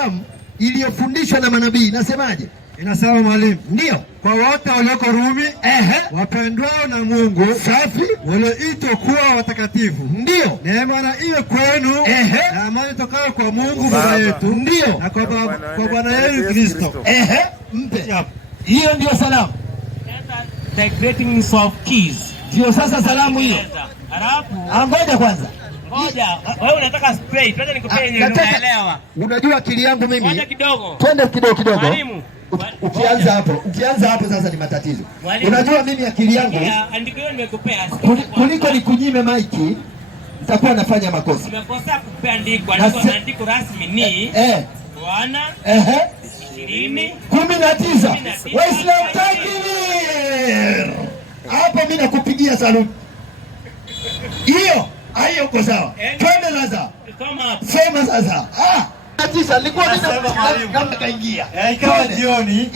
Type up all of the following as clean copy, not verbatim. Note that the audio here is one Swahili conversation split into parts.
salamu iliyofundishwa na manabii. Nasemaje? Inasema mwalimu, ndio kwa wote walioko Rumi, wapendwao na Mungu, safi, walioitwa kuwa watakatifu, ndio neema na iwe kwenu, na amani tokayo kwa Mungu Baba yetu, ndio na kwa Bwana yetu Kristo. Mpe hiyo ndio salamu. The greetings of keys. Ndio sasa salamu hiyo. Halafu ngoja kwanza. Ngoja, wewe unataka spray, twende nikupee yenyewe unaelewa. Unajua akili yangu mimi. Ngoja kidogo. Twende kidogo. Mwalimu. Ukianza hapo sasa ni matatizo. Unajua mimi akili yangu. Andiko hiyo nimekupea. Kuliko nikunyime maiki, nitakuwa nafanya makosa. Nimekosa kukupea andiko rasmi ni Bwana 20:19. Waislamu takbir. Hapa mimi nakupigia saluti. Hiyo uko sawa. Twende sasa. Soma sasa. Nilikuwa kama kaingia. Ikawa jioni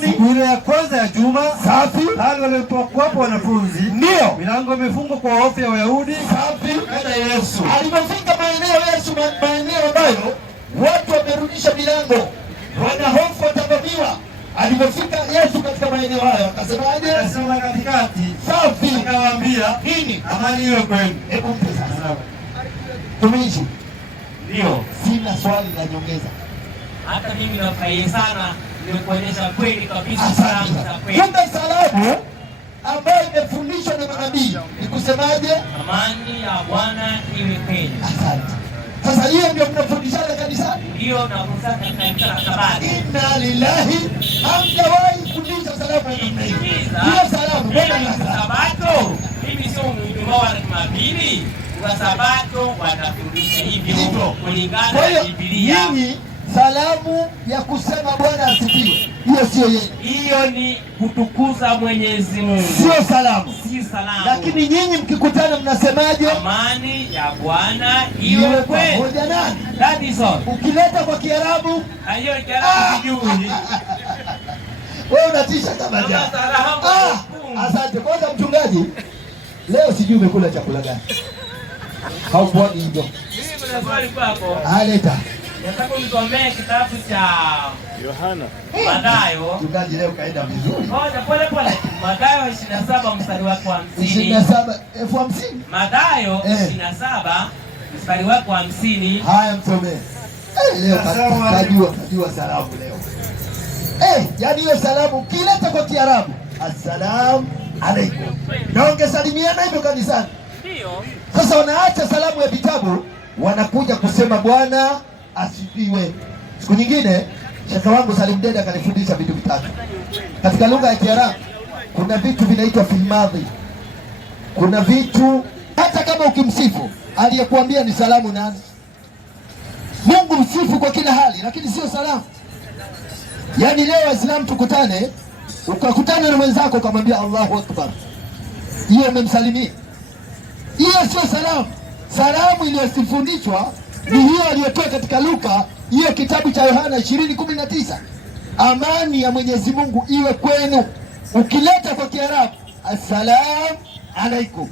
siku ya kwanza ya juma, safi, hali walipokuwa wanafunzi, ndio milango imefungwa kwa hofu ya Wayahudi, safi. Yesu alipofika maeneo ambayo watu wamerudisha milango, wana hofu watavamiwa. Alipofika Yesu katika maeneo hayo akasemaje? Akasema katikati, safi, akawaambia nini? Amani iwe kwenu. Hebu mpe sasa. Tumishi. Ndio. Sina swali la nyongeza. Hata mimi nafurahi sana nimekuonyesha kweli kabisa salamu za kweli. Kumbe salamu ambayo imefundishwa na manabii ni kusemaje? Amani ya Bwana iwe kwenu. Asante. Sasa hiyo ndio mnafundishana kanisani? Ndio tunafundishana katika Sabato. Inna lillahi, hamjawahi fundisha salamu ya namna hiyo. Hiyo salamu mbona na Sabato? Mimi sio mhubiri wa Jumapili. Kwa Sabato watafundisha hivyo kulingana na Biblia. Nyinyi salamu ya kusema Bwana asifiwe, hiyo sio yeye. Hiyo ni kutukuza Mwenyezi Mungu. Sio salamu. Si salamu. Lakini nyinyi mkikutana mnasemaje? Amani ya Bwana iwe kwenu. Pamoja nani? That is all. Ukileta kwa Kiarabu, hiyo Kiarabu sijui. Wewe unatisha kama jana. Asante. Kwanza mchungaji, leo sijui umekula chakula gani? Haukuwa hivyo. Mimi kuna swali kwako. Leta. Nataka unisomee kitabu cha Yohana. Mathayo. Mchungaji leo kaenda vizuri. Ngoja pole. Mathayo 27 mstari wake wa 50. 27,050. Mathayo 27 mstari wake wa 50. Haya msomee. Leo kajua salamu leo. Yaani hiyo salamu kileta kwa Kiarabu. Assalamu alaikum. Na ungesalimiana hivyo kanisani. Ndio. Sasa wanaacha salamu ya vitabu, wanakuja kusema Bwana asifiwe. Siku nyingine shaka wangu Salim Dede akanifundisha vitu vitatu. Katika lugha ya Kiarabu kuna vitu vinaitwa filmadhi. Kuna vitu hata kama ukimsifu, aliyekuambia ni salamu nani? Mungu msifu kwa kila hali, lakini sio salamu. Yaani leo Waislamu tukutane, ukakutana na mwenzako ukamwambia Allahu Akbar, hiyo umemsalimia? Hiyo sio salamu. Salamu iliyofundishwa ni hiyo aliyotoa katika Luka, hiyo kitabu cha Yohana 20:19. Amani ya Mwenyezi Mungu iwe kwenu. Ukileta kwa Kiarabu, assalamu alaikum.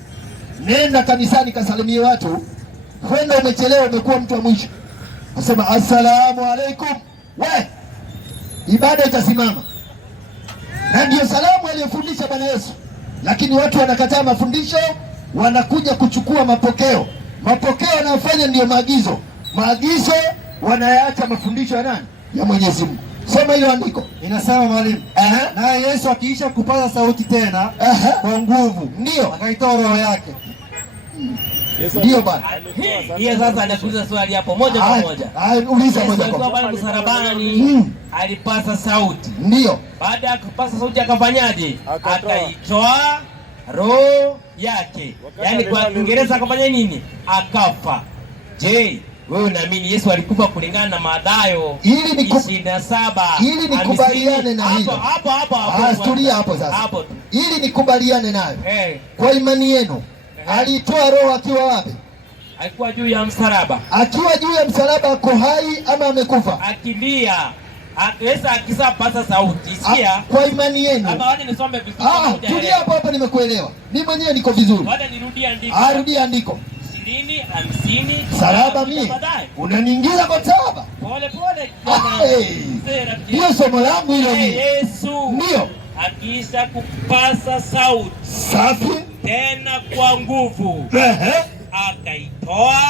Nenda kanisani kasalimie watu. Kwenda umechelewa, umekuwa mtu wa mwisho. Nasema assalamu alaikum. Ibada itasimama. Na ndio salamu aliyofundisha Bwana Yesu. Lakini watu wanakataa mafundisho, wanakuja kuchukua mapokeo. Mapokeo wanayofanya ndio maagizo. Maagizo wanayaacha mafundisho ya nani? Ya Mwenyezi Mungu. Soma hilo andiko. Inasema mwalimu, naye Yesu akiisha kupaza sauti tena kwa nguvu, ndio akaitoa roho yake. Ndio bwana. Hiyo sasa anakuuliza swali hapo moja kwa moja. Uliza moja kwa moja. Msalabani alipasa sauti. Ndio. Baada ya kupasa sauti akafanyaje? Akaitoa roho yake. Yaani kwa Kiingereza akafanya nini? Akafa. Je, wewe unaamini Yesu alikufa kulingana na Mathayo 27? Ili nikubaliane na hilo. Hapo. Tulia hapo sasa. Hapo. Ili nikubaliane nayo. Kwa imani yenu, alitoa roho akiwa wapi? Alikuwa juu ya msalaba. Akiwa juu ya msalaba ako hai ama amekufa? Akilia. Yesu akisapasa sauti. Sikia. Kwa imani yenu. Hapa waje nisome vizuri. Tulia hapo nimekuelewa. Mimi mwenyewe niko vizuri. Waje nirudie andiko. Rudia andiko. 20, 50, salaba 100. Unaniingiza kwa salaba. Pole pole. Hiyo somo langu hilo ni Yesu. Ndio. Akiisha kupasa sauti. Safi. Tena kwa nguvu. Akaitoa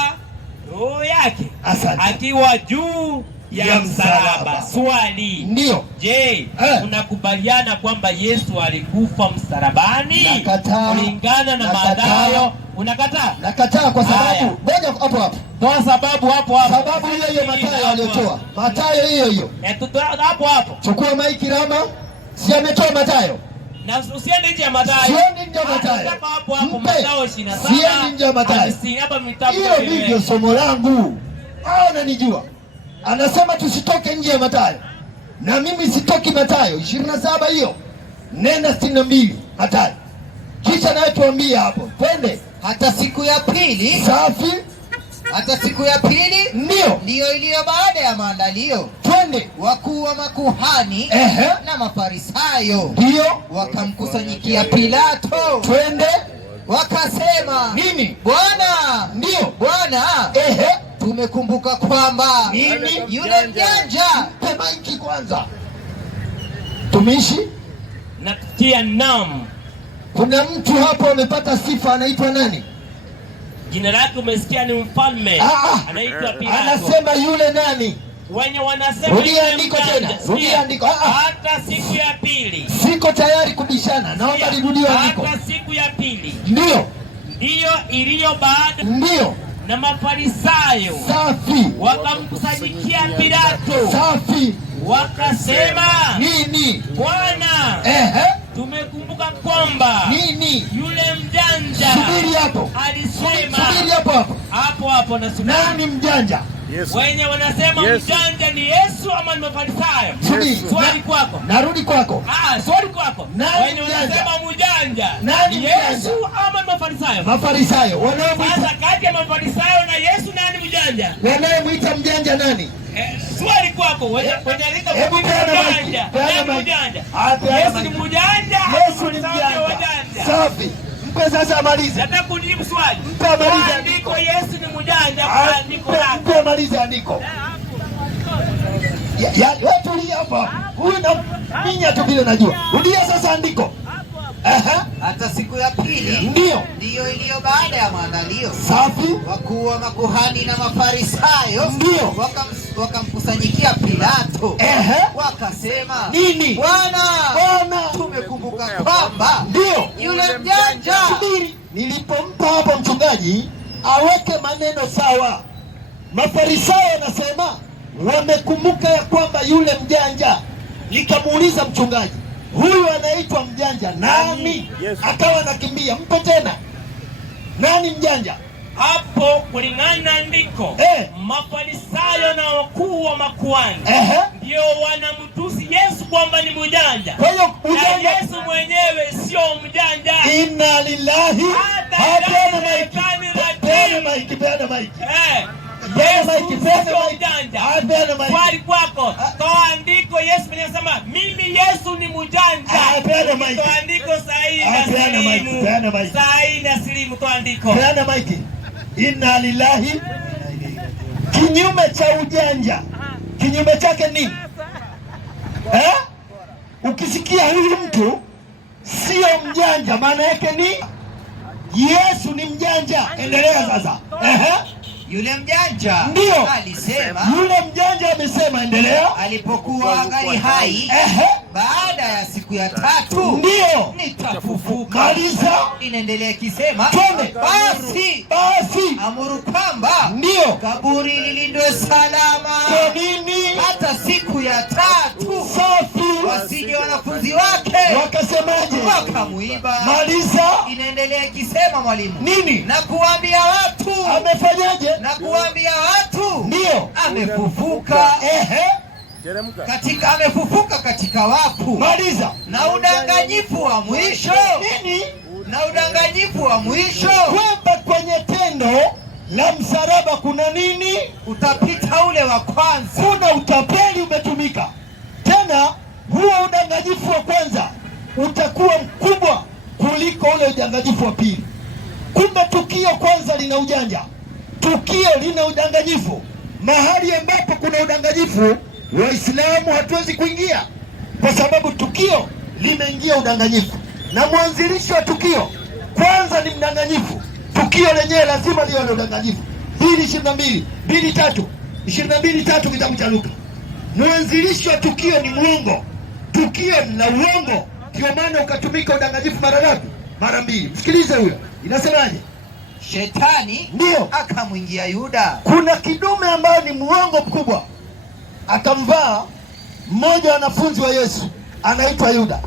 roho yake. Asante. Akiwa juu ya msalaba. Swali. Ndio. Je, unakubaliana kwamba Yesu alikufa msalabani? Nakataa. Kulingana na Mathayo, unakataa? Nakataa kwa sababu ngoja hapo hapo. Toa sababu hapo hapo. Sababu hiyo hiyo Mathayo aliyotoa. Mathayo hiyo hiyo. Tutoa hapo hapo. Chukua maiki Rama. Si ametoa Mathayo. Na usiende nje ya Mathayo. Siendi nje ya Mathayo. Hapo hapo Mathayo 27. Siendi nje ya Mathayo. Hiyo ndivyo somo langu. Hao wananijua. Anasema tusitoke nje ya Mathayo. Na mimi sitoki Mathayo 27 hiyo. Nenda 62 Mathayo. Kisha nawe tuambie hapo. Twende. Hata siku ya pili. Safi. Hata siku ya pili ndiyo iliyo baada ya maandalio. Twende. Wakuu wa makuhani na Mafarisayo ndio wakamkusanyikia Pilato. Twende. Wakasema nini? Bwana, ndio Bwana, tumekumbuka kwamba yule mjanja. Mpe maiki kwanza. Tumishi na kutia nam. Kuna mtu hapo amepata sifa, anaitwa nani? Jina lake umesikia, ni mfalme. Anaitwa Pilato. Anasema yule nani? Wenye wanasema rudia andiko tena. Rudia andiko. Hata siku ya pili. Siko tayari kubishana. Naomba nirudie andiko. Hata siku ya pili. Ndio iliyo baada. Ndio. Na Mafarisayo. Safi. Wakamkusanyikia Pilato. Safi. Wakasema nini? Bwana, tumekumbuka kwamba nini? Yule mjanja. Subiri hapo. Alisema. Subiri hapo. Hapo na subiri. Nani mjanja? Yesu. Wenye wanasema mjanja ni Yesu ama ni Mafarisayo? Swali kwako. Narudi kwako. Swali kwako. Wenye wanasema mjanja ni Yesu ama ni Mafarisayo? Mafarisayo. Sasa kati ya Mafarisayo na Yesu nani mjanja? Wanayemuita mjanja nani? Swali kwako. Hebu mjanja. Yesu ni mjanja. Yesu ni mjanja. Safi. Mpe sasa amalize. Nataka kujibu swali. Mpe amalize andiko. Yesu ni mjanja kwa andiko lako. Mpe amalize andiko. Wewe tulia hapa. Huyu na minya tu bila najua. Rudia sasa andiko. Hata siku ya pili ndiyo iliyo baada ya maandalio. Safi. Wakuu wa makuhani na Mafarisayo wakamkusanyikia Pilato. Wakasema nini? Bwana, tumekumbuka kwamba yule mjanja. Subiri. Nilipompa hapo mchungaji aweke maneno sawa. Mafarisayo wanasema wamekumbuka ya kwamba yule mjanja. Nikamuuliza mchungaji, huyu anaitwa mjanja nani? Akawa nakimbia. Mpe tena. Nani mjanja? Hapo kulingana na andiko, Mafarisayo na wakuu wa makuhani ndio wanamtusi Yesu kwamba ni mjanja. Kwa hiyo na Yesu mwenyewe sio mjanja. Inna lillahi. Swali kwako. Toa andiko. Yesu mwenyewe anasema mimi Yesu ni mjanja. Toa andiko sahihi na silimu. Sahihi na silimu, toa andiko. Peana maiki. Inna lillahi. Kinyume cha ujanja, kinyume chake nini? Ukisikia huyu mtu sio mjanja, maana yake ni Yesu ni mjanja. Endelea sasa. Yule mjanja alisema. Yule mjanja amesema, endelea. Alipokuwa angali hai, baada ya siku ya 3 nitafufuka. Maliza. Inaendelea ikisema, basi amuru kwamba kaburi lilindwe salama. Kwa nini? Hata siku ya 3. Safi. Wasije wanafunzi wake wakasemaje? Wakamuiba. Maliza. Inaendelea ikisema, mwalimu, nini? Na kuambia watu. Amefanyaje? Na kuambia watu amefufuka. Amefufuka katika wafu. Maliza. Na udanganyifu wa mwisho. Nini? Na udanganyifu wa mwisho kwamba kwenye tendo la msalaba kuna nini? Utapita ule wa kwanza. Kuna utapeli umetumika. Tena huo udanganyifu wa kwanza utakuwa mkubwa kuliko ule udanganyifu wa pili. Kumbe tukio kwanza lina ujanja, tukio lina udanganyifu. Mahali ambapo kuna udanganyifu, Waislamu hatuwezi kuingia, kwa sababu tukio limeingia udanganyifu, na mwanzilishi wa tukio kwanza ni mdanganyifu. Tukio lenyewe lazima liwe na udanganyifu. 22:3 kitabu cha Luka. Mwanzilishi wa tukio ni mwongo, tukio ni la uongo, ndio maana ukatumika udanganyifu mara ngapi? Mara 2. Msikilize huyo, inasemaje? Shetani ndio akamwingia Yuda. Kuna kidume ambaye ni mwongo mkubwa, akamvaa mmoja wa wanafunzi wa Yesu anaitwa Yuda.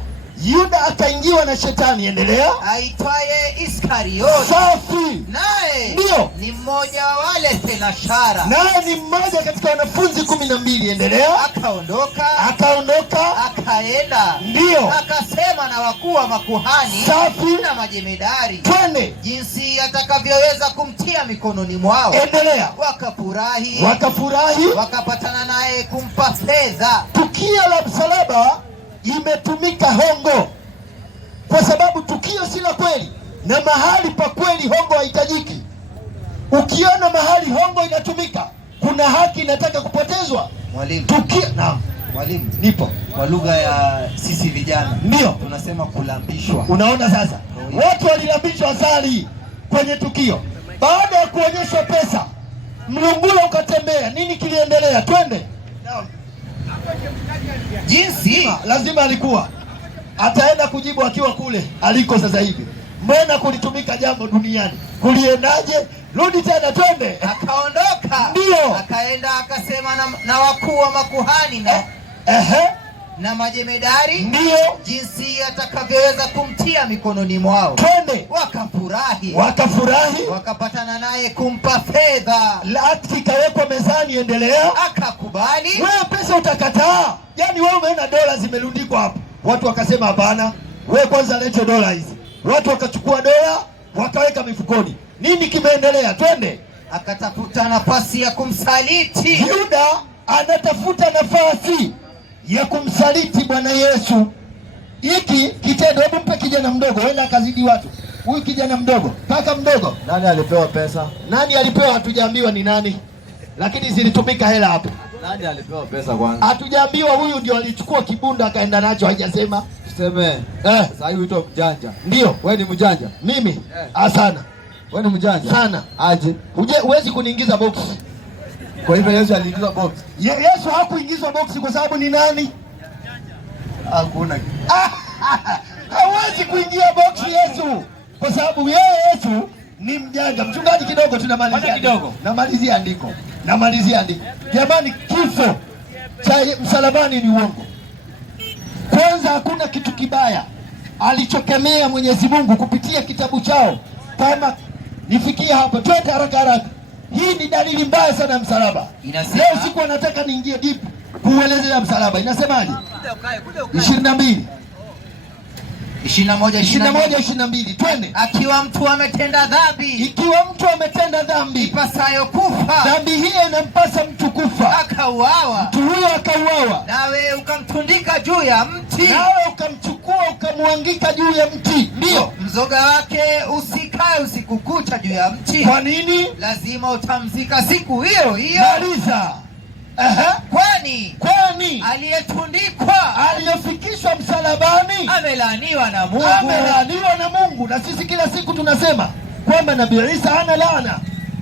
Yuda akaingiwa na shetani. Endelea. Aitwaye Iskarioti. Safi. Naye ndio ni mmoja wa wale thenashara. Naye ni mmoja katika wanafunzi 12. Endelea. Akaondoka akaenda, ndio akasema na wakuu wa makuhani, safi, na majemedari, twende, jinsi atakavyoweza kumtia mikononi mwao. Endelea. Wakafurahi, wakapatana naye kumpa fedha. Tukio la msalaba imetumika hongo, kwa sababu tukio si la kweli, na mahali pa kweli hongo haitajiki. Ukiona mahali hongo inatumika, kuna haki inataka kupotezwa. Mwalimu, tukio naam. Mwalimu, nipo. Kwa lugha ya sisi vijana ndio tunasema kulambishwa. Unaona sasa, watu walilambishwa asali kwenye tukio. Baada ya kuonyeshwa pesa, mlungula ukatembea. Nini kiliendelea? Twende. Jinsi lazima alikuwa ataenda kujibu akiwa kule aliko sasa hivi. Mbona kulitumika jambo duniani? Kuliendaje? Rudi tena, twende. Akaondoka, ndio akaenda akasema na wakuu wa makuhani na majemedari, ndio jinsi atakavyoweza kumtia mikononi mwao. Twende. Wakafurahi, wakapatana naye kumpa fedha. Lati kawekwa mezani. Endelea. Akakubali. Wewe pesa utakataa? Yaani wewe umeona dola zimerundikwa hapo, watu wakasema hapana, wewe kwanza lete dola hizi. Watu wakachukua dola wakaweka mifukoni. Nini kimeendelea? Twende. Akatafuta nafasi ya kumsaliti. Yuda anatafuta nafasi ya kumsaliti Bwana Yesu. Hiki kitendo, hebu mpe kijana mdogo, wenda akazidi watu. Huyu kijana mdogo, kaka mdogo, nani alipewa pesa? Nani alipewa? Hatujaambiwa ni nani, lakini zilitumika hela hapo. Nani alipewa pesa kwanza? Hatujaambiwa. Huyu ndio alichukua kibunda akaenda nacho, haijasema. Tuseme sasa hivi uito mjanja. Ndio. Wewe ni mjanja? Mimi? Sana. Wewe ni mjanja? Sana. Aje? Huwezi kuniingiza box. Kwa hivyo Yesu aliingizwa box? Yesu hakuingizwa box kwa sababu ni nani? Hakuna. Hawezi kuingia box Yesu kwa sababu Yesu ni mjanja. Mchungaji kidogo, tunamalizia kidogo. Namalizia andiko. Jamani, kifo cha msalabani ni uongo. Kwanza hakuna kitu kibaya alichokemea Mwenyezi Mungu kupitia kitabu chao. Kama nifikie hapo, twende haraka. Hii ni dalili mbaya sana ya msalaba. Leo siku anataka niingie deep kuelezea msalaba. Inasemaje? 21:22. Twende. Ikiwa mtu ametenda dhambi ipasayo kufa, dhambi hiyo inampasa mtu kufa, akauawa, mtu huyo akauawa, nawe ukamtundika juu ya mti, nawe ukamchukua ukamwangika juu ya mti, ndio mzoga wake usikae usiku kucha juu ya mti. Kwa nini? Lazima utamzika siku hiyo hiyo. Maliza. Kwani aliyetundikwa, aliyefikishwa msalabani amelaaniwa na Mungu. Na sisi kila siku tunasema kwamba Nabii Isa hana laana.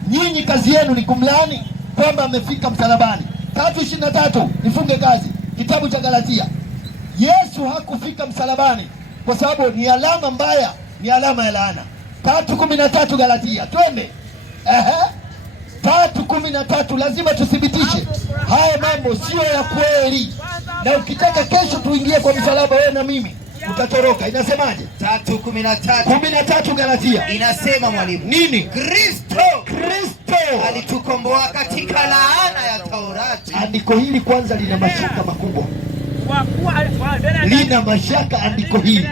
Nyinyi kazi yenu ni kumlaani kwamba amefika msalabani. 3:23, nifunge kazi, kitabu cha Galatia. Yesu hakufika msalabani kwa sababu ni alama mbaya, ni alama ya laana. 3:13 Galatia, twende. 3:13, lazima tuthibitishe haya mambo sio ya kweli, na ukitaka kesho tuingie kwa msalaba, wewe na mimi utatoroka. Inasemaje? 3:13 Galatia inasema, mwalimu, nini? Kristo alitukomboa katika laana ya Taurati. Andiko hili kwanza lina mashaka makubwa, lina mashaka andiko hili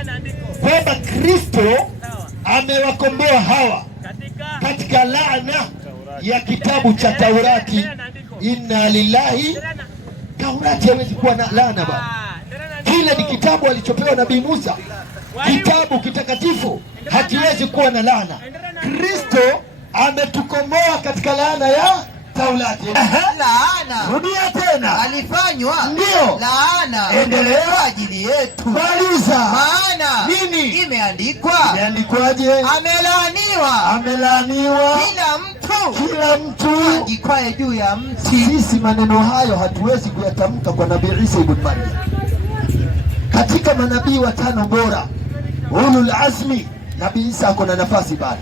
kwamba Kristo amewakomboa hawa katika laana ya kitabu cha Taurati. Inna lillahi. Taurati haiwezi kuwa na laana bwana. Kile ni kitabu alichopewa Nabii Musa, kitabu kitakatifu, hakiwezi kuwa na laana. Kristo ametukomboa katika laana ya Taurati. Laana. Rudia tena. Alifanywa. Ndio. Laana. Endelea. Kwa ajili yetu. Maliza. Maana. Nini? Imeandikwa. Imeandikwaje? Amelaaniwa. Amelaaniwa. Kila mtu ajikwae juu ya mti. Sisi maneno hayo hatuwezi kuyatamka kwa Nabii Isa ibn Maryam. Katika manabii watano bora, ulul azmi, Nabii Isa ako na nafasi bado.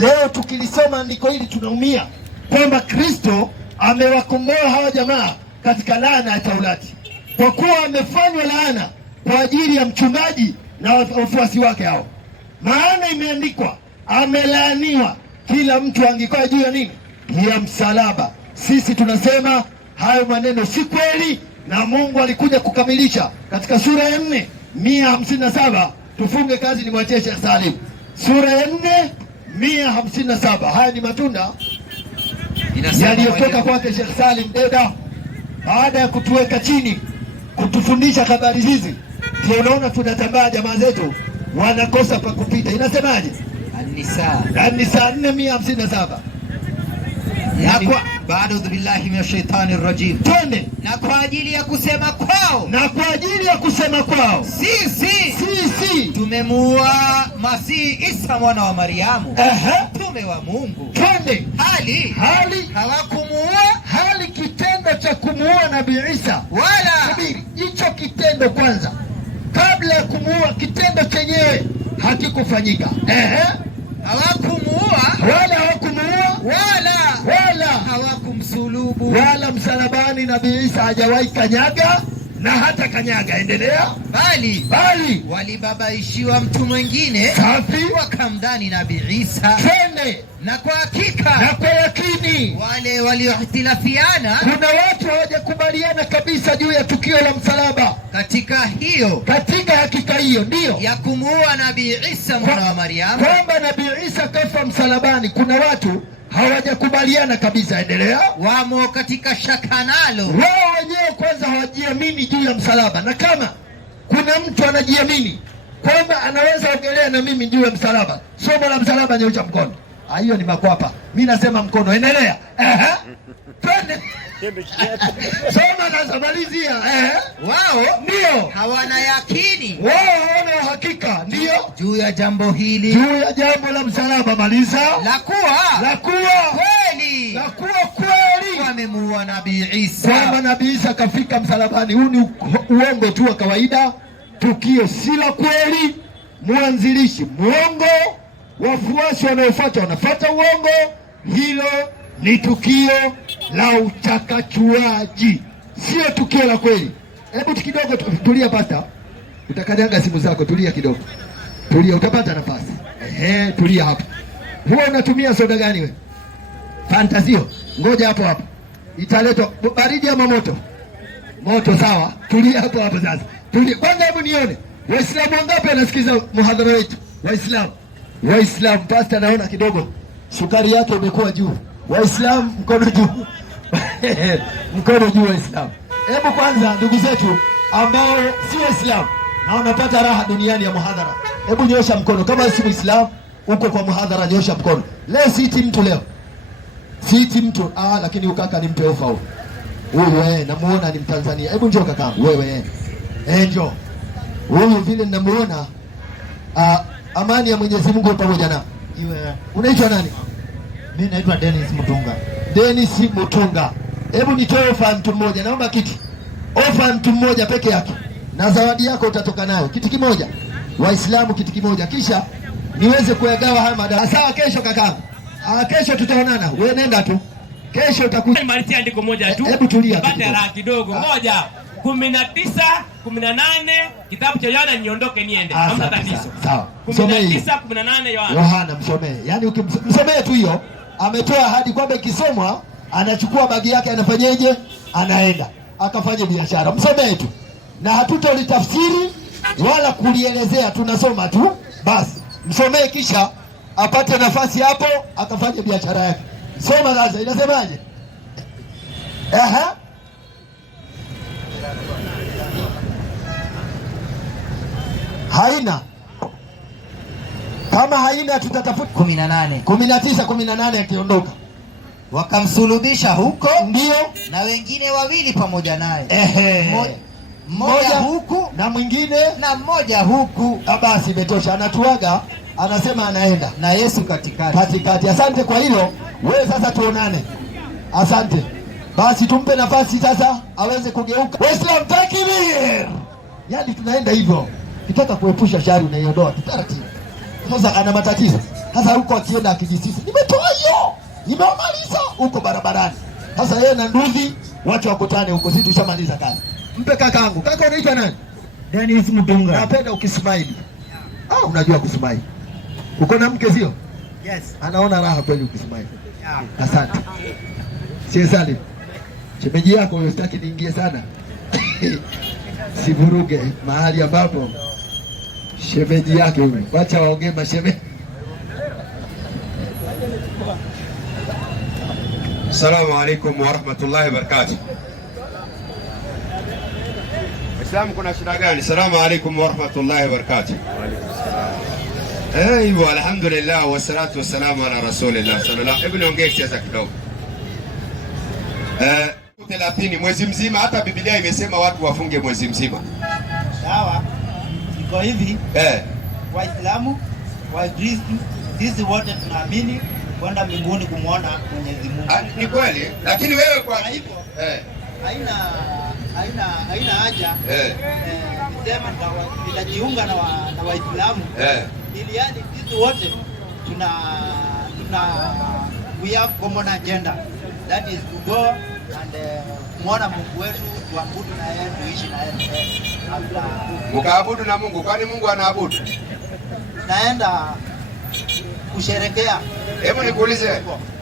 Leo tukilisoma andiko hili tunaumia kwamba Kristo amewakomboa hawa jamaa katika laana ya Taurati, kwa kuwa amefanywa laana kwa ajili ya mchungaji na wafuasi wake hao. Maana imeandikwa, amelaaniwa kila mtu angikaa juu ya nini? Ya msalaba. Sisi tunasema hayo maneno si kweli, na Mungu alikuja kukamilisha katika sura ya 4:157. Tufunge kazi, ni mwachie Sheikh Salim. Sura ya 4:157. Haya ni matunda yaliyotoka kwake Sheikh Salim Deda baada ya kutuweka chini, kutufundisha habari hizi. Ndio unaona tunatambaa, jamaa zetu wanakosa pa kupita. Inasemaje? An-Nisa 4:157. Baada billahi minash shaitani rajim. Twende. Na kwa ajili ya kusema kwao, sisi tumemuua Masihi Isa mwana wa Mariamu, mtume wa Mungu. Twende. Hali hawakumuua, hali kitendo cha kumuua Nabii Isa, wala hicho kitendo kwanza, kabla ya kumuua, kitendo chenyewe hakikufanyika. Hawakumuua wala hawakumsulubu, wala msalabani Nabii Isa hajawahi kanyaga na hata kanyaga. Endelea. Bali walibabaishiwa mtu mwingine, safi, wakamdhani Nabii Isa. Twende. Na kwa hakika, na kwa yakini, wale waliohitilafiana, kuna watu hawajakubaliana kabisa juu ya tukio la msalaba. Katika hakika hiyo ndio ya kumuua Nabii Isa mwana wa Mariamu, kwamba Nabii Isa kafa msalabani, kuna watu hawajakubaliana kabisa. Endelea. Wamo katika shaka nalo, wao wenyewe kwanza hawajiamini juu ya msalaba, na kama kuna mtu anajiamini kwamba anaweza ongelea na mimi juu ya msalaba, somo la msalaba, nyosha mkono. Hiyo ni makwapa. Mimi nasema mkono. Endelea. Twende. Soma na zamalizia. Wao ndio hawana yakini, wao hawana uhakika, ndio juu ya jambo hili, juu ya jambo la msalaba. Maliza. La kuwa kweli wamemuua Nabii Isa, kwamba Nabii Isa kafika msalabani. Huu ni uongo tu wa kawaida, tukio si la kweli, mwanzilishi muongo, wafuasi wanaofuata wanafuata uongo. Hilo ni tukio la uchakachuaji, sio tukio la kweli. Hebu kidogo tulia, pasta, utakanyaga simu zako. Tulia kidogo, tulia, utapata nafasi. Tulia hapo. Huwa unatumia soda gani wewe? Fantazio. Ngoja hapo, italetwa baridi ama moto? Moto, sawa. Tulia hapo sasa, tulia kwanza. Hebu nione Waislamu wangapi anasikiza muhadhara wetu? Waislamu, pasta, naona kidogo sukari yake imekuwa juu. Waislamu, mkono juu. Mkono juu Waislamu. Hebu kwanza, ndugu zetu ambao si Waislamu na wanapata raha duniani ya muhadhara, hebu nyosha mkono. Kama si Muislamu uko kwa muhadhara, nyosha mkono. Leo siiti mtu lakini ukaka ni mpe ofa huyu. Namuona ni Mtanzania. Hebu njoo kaka wewe. Njoo. Huyu vile ninamuona, amani ya Mwenyezi Mungu pamoja na iwe. Unaitwa nani? Mimi naitwa Dennis Mutunga. Hebu nitoe ofa mtu mmoja, naomba kiti. Ofa mtu mmoja peke yake, na zawadi yako utatoka nayo kiti kimoja. Waislamu kiti kimoja, kisha niweze kuyagawa haya madarasa. Sawa, kesho kakangu. Kesho tutaonana. Wewe nenda tu. Kesho utakuja. Malitia andiko moja tu. Hebu tulia. Pata raha kidogo. Moja. 19, 18 kitabu cha Yohana, niondoke niende. Hamna tatizo. Sawa. 19, 18 Yohana msomee. Yaani ukimsomea tu hiyo, ametoa ahadi kwamba ikisomwa anachukua bagi yake, anafanyeje? Anaenda akafanye biashara. Msomee tu. Na hatutolitafsiri wala kulielezea, tunasoma tu basi. Msomee kisha apate nafasi hapo akafanye biashara yake. Soma sasa, inasemaje? Haina Kama haina tutatafuta 18. 19, 18 akiondoka. Wakamsulubisha huko, Ndio. na wengine wawili pamoja naye. Mmoja huku na mwingine na mmoja huku. Basi imetosha, anatuaga, anasema anaenda na Yesu katikati. Asante kwa hilo. Wewe sasa tuonane. Asante. Basi tumpe nafasi sasa aweze kugeuka. Waislamu takbir. Yaani tunaenda hivyo. Kitaka kuepusha shari unaiondoa taratibu. Sasa ana matatizo. Sasa huko akienda akijisisi, nimetoa hiyo, nimemaliza huko barabarani. Sasa yeye na nduthi watu wakutane huko, sisi tushamaliza kazi. Mpe kakaangu. Kaka unaitwa nani? Dennis Mutunga. Napenda ukismile. Unajua kusmile. Uko na mke sio? Yes. Anaona raha kweli ukismile. Asante. Siesali. Shemeji yako huyo sitaki niingie sana. Sivuruge mahali ambapo shemeji yake huyo. Wacha waongee mashemeji. Assalamu alaikum wa rahmatullahi wa barakatuh. Islam kuna shida gani? Assalamu alaikum wa rahmatullahi wa barakatuh. Hivyo alhamdulillah wa salatu wa salamu ala rasulillah sallallahu. Hebu niongee kiasi kidogo. 30 mwezi mzima, hata Biblia imesema watu wafunge mwezi mzima. Sawa. Iko hivi. Waislamu, Wakristo, sisi wote tunaamini kwenda mbinguni kumwona Mwenyezi Mungu. Ni kweli, lakini wewe kwa hivyo haina haja nisema nitajiunga na Waislamu ili yani sisi wote tuna we have common agenda, that is to go and muona Mungu wetu, tuabudu na yeye, tuishi na yeye. Mkaabudu na Mungu, kwani Mungu anaabudu? Naenda kusherekea.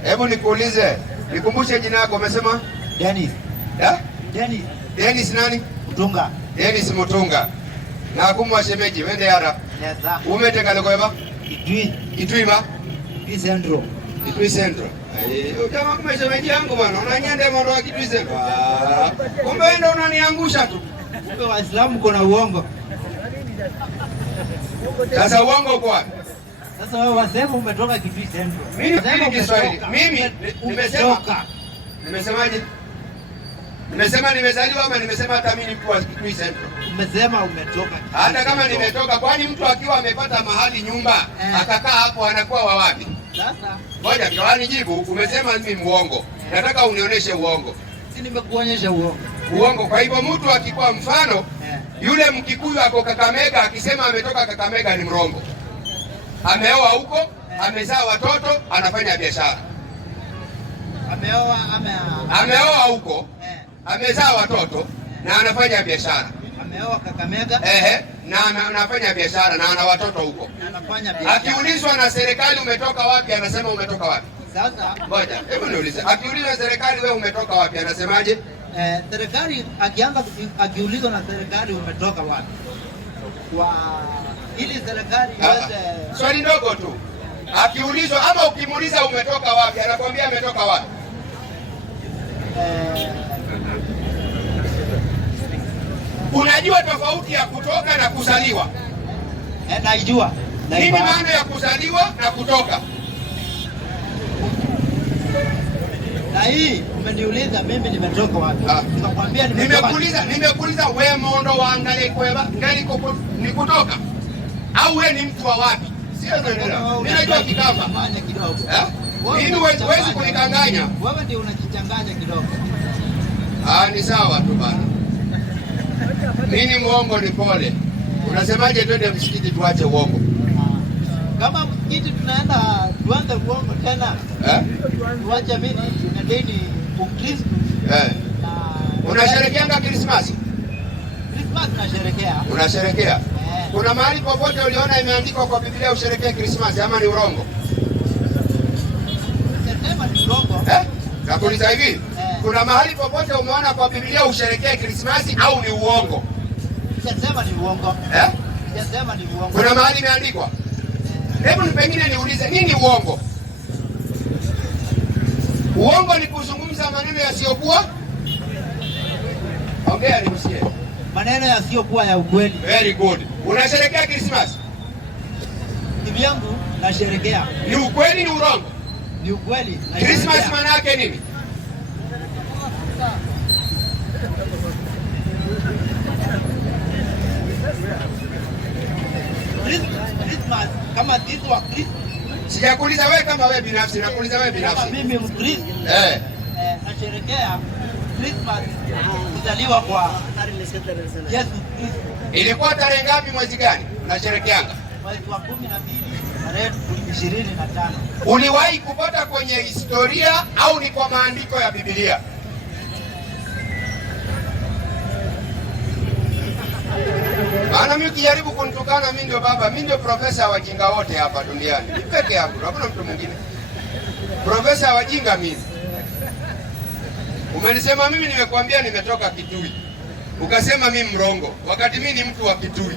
Hebu nikuulize, nikumbushe jina lako. Umesema Dennis. Dennis nani? Mutunga. Dennis Mutunga. Na kumwa shemeji wende yara. Neza. Umete kweba? Kitui ba? Kitui Central. Kama kumwe shemeji yangu bwana, unanyende mambo ya Kitui Central. Kumbe enda unaniangusha tu. Kumbe Waislamu kuna uongo. Sasa uongo uko wapi? Sasa wewe wasema umetoka Kitui Central. Mimi nasema Kiswahili. Mimi nimesema. Nimesemaje? Nimesema nimezaliwa ama nimesema hata mimi ni mtu wa Kitui Central? Nimesema umetoka. Hata kama nimetoka, kwani mtu akiwa amepata mahali nyumba akakaa hapo anakuwa wa wapi? Sasa ngoja kiwani jibu. Umesema mimi muongo. Nataka unionyeshe uongo. Si nimekuonyesha uongo. Uongo. Kwa hivyo mtu akikuwa mfano yule Mkikuyu ako Kakamega akisema ametoka Kakamega ni mrongo. Ameoa huko, amezaa watoto, anafanya biashara. Ameoa huko, amezaa watoto na anafanya biashara. Ameoa Kakamega. Na anafanya biashara na ana watoto huko. Anafanya biashara. Akiulizwa na serikali umetoka wapi, anasema umetoka wapi? Sasa ngoja, hebu niulize. Akiulizwa serikali wewe umetoka wapi, anasemaje? Serikali akiulizwa na serikali umetoka wapi? Ili serikali iweze. Swali ndogo tu. Akiulizwa ama ukimuuliza umetoka wapi, anakuambia ametoka wapi? Unajua tofauti ya kutoka na kuzaliwa? Naijua. Nini maana ya kuzaliwa na kutoka? Na hii umeniuliza mimi nimetoka wapi? Nikakwambia nimekuuliza wewe mondo waangalie kweba ngali ni kutoka au wewe ni mtu wa wapi? Sio ndio? Mimi najua Kikamba. Mimi huwezi kunikanganya. Wewe ndio unajichanganya kidogo. Ni sawa tu bana. Mimi muongo ni pole. Unasemaje twende msikiti tuache uongo? Kama msikiti tunaenda tuanze uongo tena. Tuache mimi na dini Ukristo. Unasherekeanga Christmas? Christmas tunasherekea. Unasherekea? Kuna mahali popote uliona imeandikwa kwa Biblia usherekee Christmas ama ni urongo? Sema ni urongo. Nakuuliza hivi, kuna mahali popote umeona kwa Biblia usherekee Christmas au ni uongo? Sema ni uongo. Sema ni uongo. Kuna mahali imeandikwa? Hebu pengine niulize, nini uongo? Uongo ni kuzungumza maneno yasiyokuwa. Ongea nimsikie. Maneno yasiyokuwa ya ukweli. Very good. Unasherehekea Christmas? Ni kivyangu nasherehekea. Ni ukweli, ni urongo? Ni ukweli. Christmas maana yake nini? Christmas kama sisi wa Kristo. Sijakuuliza wewe kama wewe binafsi, nakuuliza wewe binafsi. Kama mimi Mkristo. Nasherehekea Christmas kuzaliwa kwa Yesu Kristo. Ilikuwa tarehe ngapi, mwezi gani unasherekeanga? Mwezi wa 12 tarehe 25. Uliwahi kupata kwenye historia au ni kwa maandiko ya Biblia? Maana mimi ukijaribu kunitukana mimi ndio baba, mimi ndio profesa wa wajinga wote hapa duniani. Ni peke yangu, hakuna mtu mwingine. Profesa wa wajinga mimi. Umenisema mimi, nimekuambia nimetoka Kitui. Ukasema mimi mrongo, wakati mimi ni mtu wa Kitui.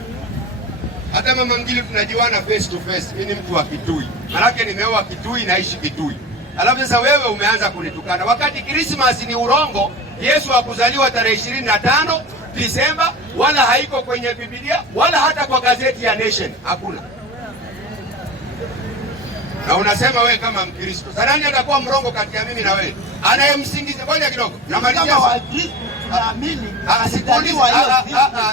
Hata mama Ngili tunajiwana face to face, mimi ni mtu wa Kitui. Maana nimeoa Kitui, naishi Kitui. Alafu sasa wewe umeanza kunitukana. Wakati Christmas ni urongo, Yesu hakuzaliwa tarehe 25 Disemba, wala haiko kwenye Biblia, wala hata kwa gazeti ya Nation, hakuna. Na unasema wewe kama Mkristo. Sasa nani atakuwa mrongo kati ya mimi na wewe? Anayemsingiza ngoja kidogo. Namalizia kwa Kristo naamini alizaliwa hiyo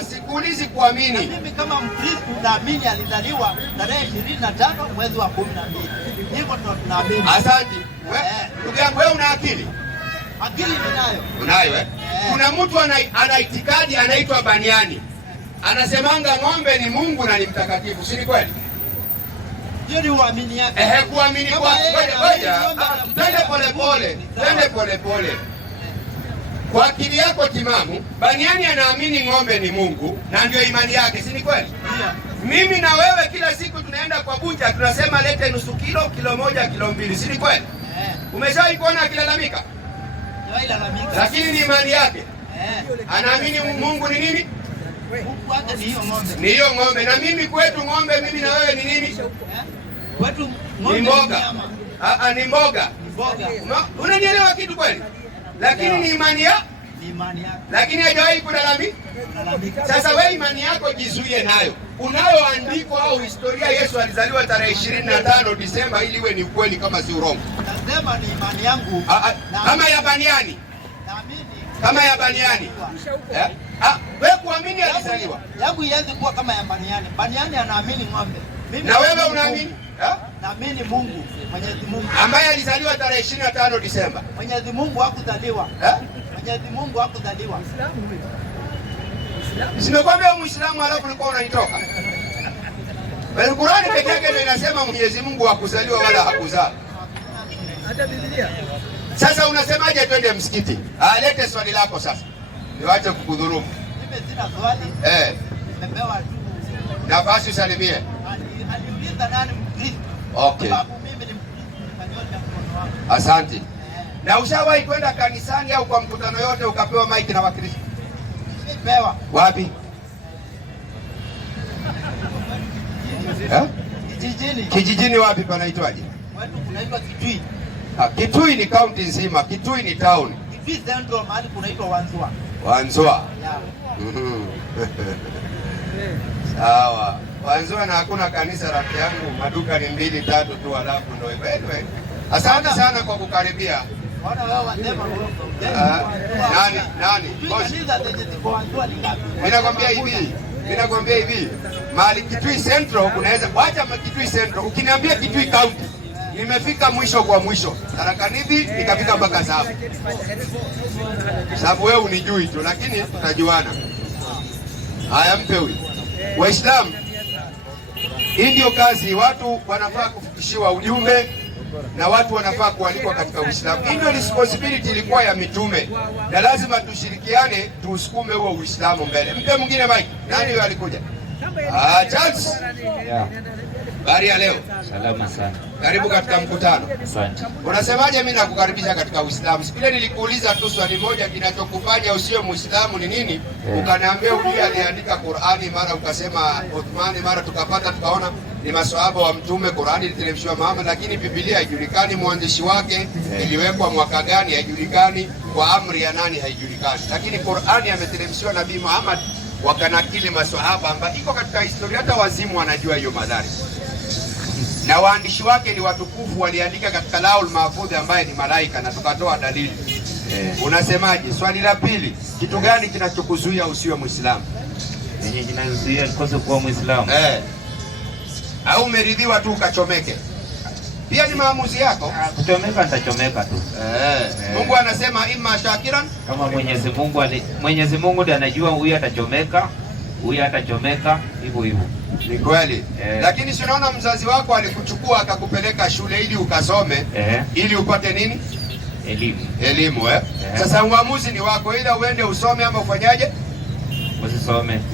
siku. Sikuulizi kuamini. Mimi kama Mkristo naamini alizaliwa tarehe 25 mwezi wa 12. Hivyo ndo tunaamini. Asante. Ndugu yangu wewe una akili? Akili ninayo. Unayo eh? Kuna mtu ana itikadi anaitwa Baniani. Anasemanga ng'ombe ni Mungu na ni mtakatifu, si ni kweli? Hiyo ni uamini yake. Kuamini kwa ngoja. Twende pole pole. Kwa akili yako timamu, Baniani anaamini ng'ombe ni Mungu na ndio imani yake, si ni kweli? Yeah. Mimi na wewe kila siku tunaenda kwa bucha, tunasema lete nusu kilo, kilo moja, kilo mbili, si ni kweli? Umeshawahi kuona akilalamika? Lakini ni imani yake. Anaamini Mungu ni nini? Mungu wake ni hiyo ng'ombe. Ni hiyo ng'ombe. Na mimi kwetu ng'ombe, mimi na wewe ni nini? Kwetu ng'ombe ni mboga. Ni mboga. Unanielewa kitu kweli? Lakini ni imani yake. Lakini hajawahi kulalamika. Sasa wewe imani yako jizuie nayo. Unayo andiko au historia Yesu alizaliwa tarehe 25 Disemba ili iwe ni ukweli kama si urongo? Nasema ni imani yangu. Kama ya Baniani. Naamini. Kama ya Baniani. Wewe kuamini alizaliwa. Yangu ianze kuwa kama ya Baniani. Baniani anaamini ng'ombe. Mimi na wewe unaamini? Naamini Mungu, Mwenyezi Mungu. Ambaye alizaliwa tarehe 25 Disemba. Mwenyezi Mungu hakuzaliwa. Mwenyezi Mungu hakuzaliwa. Simekwambia Muislamu alafu ulikuwa unanitoka. Bali Qur'ani pekee yake ndio inasema Mwenyezi Mungu hakuzaliwa wala hakuzaa. Hata Biblia. Sasa unasemaje twende msikiti? Lete swali lako sasa. Niwache kukudhulumu. Mimi sina swali. Nimepewa tu nafasi usalimie. Aliuliza nani Mkristo? Okay. Sababu mimi ni Mkristo, nikanyosha mkono wangu. Asante. Na ushawahi kwenda kanisani au kwa mkutano yote ukapewa maiki na Wakristo? Nimepewa. Wapi? Kijijini. Kijijini wapi panaitwaje? Watu kunaitwa Kitui. Kitui ni county nzima, Kitui ni town. Kitui Central mahali kunaitwa Wanzua. Wanzua. Sawa. Wanzua na hakuna kanisa rafiki yangu, maduka ni 2 3 tu alafu ndio hivyo. Anyway, asante sana kwa kukaribia. Wana wao wasema nani? Kanisa zenye ziko Wanzua ni ngapi? Mimi nakwambia hivi. Mahali Kitui Central unaweza wacha Kitui Central. Ukiniambia Kitui County, nimefika mwisho kwa mwisho. Tarakanidhi nikafika mpaka Sabu. Sababu wewe unijui tu lakini tutajuana. Haya mpe huyu. Waislamu, hii ndio kazi, watu wanafaa kufikishiwa ujumbe na watu wanafaa kualikwa katika Uislamu. Hii ndio responsibility ilikuwa ya mitume. Na lazima tushirikiane tuusukume huo Uislamu mbele. Mpe mwingine Mike. Nani yule alikuja? Chance. Yeah. Bari ya leo. Salama sana. Karibu katika mkutano. Asante. Unasemaje mimi nakukaribisha katika Uislamu? Siku ile nilikuuliza tu swali moja, kinachokufanya usiwe Muislamu ni nini? Ukaniambia huyu aliandika Qur'ani, mara ukasema Uthmani, mara tukaona ni maswahaba wa mtume, Qur'ani iliteremshwa Muhammad, lakini Biblia haijulikani mwandishi wake, iliwekwa mwaka gani haijulikani, kwa amri ya nani haijulikani. Lakini Qur'ani ameteremshwa Nabii Muhammad, wakanakili maswahaba ambayo iko katika historia, hata wazimu wanajua hiyo madhari. na waandishi wake ni watukufu, waliandika katika Laul Mahfudh ambaye ni malaika, na tukatoa dalili. Unasemaje? Swali la pili, kitu gani kinachokuzuia usiwe Muislamu? Yenye kinazuia nikose kuwa Muislamu. Au umeridhiwa tu ukachomeke? Pia ni maamuzi yako. Kuchomeka nitachomeka tu. Mungu anasema imma shakiran, kama Mwenyezi Mungu ndiye anajua huyu atachomeka, huyu atachomeka, hivyo hivyo. Ni kweli. Lakini si unaona mzazi wako alikuchukua akakupeleka shule ili ukasome, ili upate nini? Elimu. Sasa uamuzi ni wako, ila uende usome ama ufanyaje?